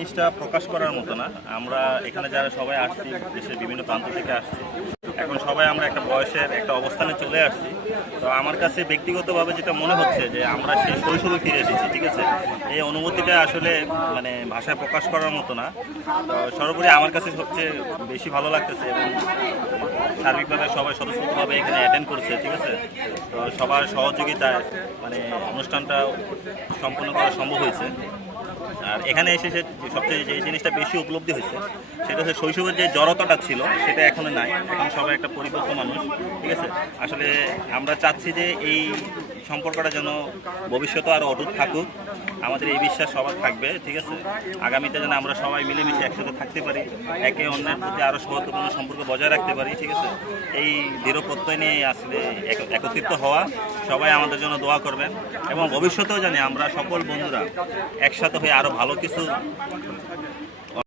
জিনিসটা প্রকাশ করার মতো না। আমরা এখানে যারা সবাই আসছি, দেশের বিভিন্ন প্রান্ত থেকে আসছি, এখন সবাই আমরা একটা বয়সের একটা অবস্থানে চলে আসছি। তো আমার কাছে ব্যক্তিগতভাবে যেটা মনে হচ্ছে যে আমরা সেই শৈশবে ফিরে এসেছি, ঠিক আছে। এই অনুভূতিটা আসলে মানে ভাষায় প্রকাশ করার মতো না। তো সর্বোপরি আমার কাছে সবচেয়ে বেশি ভালো লাগতেছে এবং সার্বিকভাবে সবাই স্বতঃস্ফূর্তভাবে এখানে অ্যাটেন্ড করছে, ঠিক আছে। তো সবার সহযোগিতায় মানে অনুষ্ঠানটা সম্পন্ন করা সম্ভব হয়েছে। আর এখানে এসে সবচেয়ে যে জিনিসটা বেশি উপলব্ধি হয়েছে সেটা হচ্ছে শৈশবের যে জড়তাটা ছিল সেটা এখন নাই। এখন সবাই একটা পরিপক্ক মানুষ, ঠিক আছে। আসলে আমরা চাচ্ছি যে এই সম্পর্কটা যেন ভবিষ্যতে আরও অটুট থাকুক, আমাদের এই বিশ্বাস সবার থাকবে, ঠিক আছে। আগামীতে যেন আমরা সবাই মিলেমিশে একসাথে থাকতে পারি, একে অন্যের প্রতি আরও সৌহার্দ্যপূর্ণ সম্পর্ক বজায় রাখতে পারি, ঠিক আছে। এই দৃঢ় প্রত্যয় নিয়ে আসলে একত্রিত হওয়া। সবাই আমাদের জন্য দোয়া করবেন এবং ভবিষ্যতেও জানি আমরা সকল বন্ধুরা একসাথে হয়ে আরও ভালো কিছু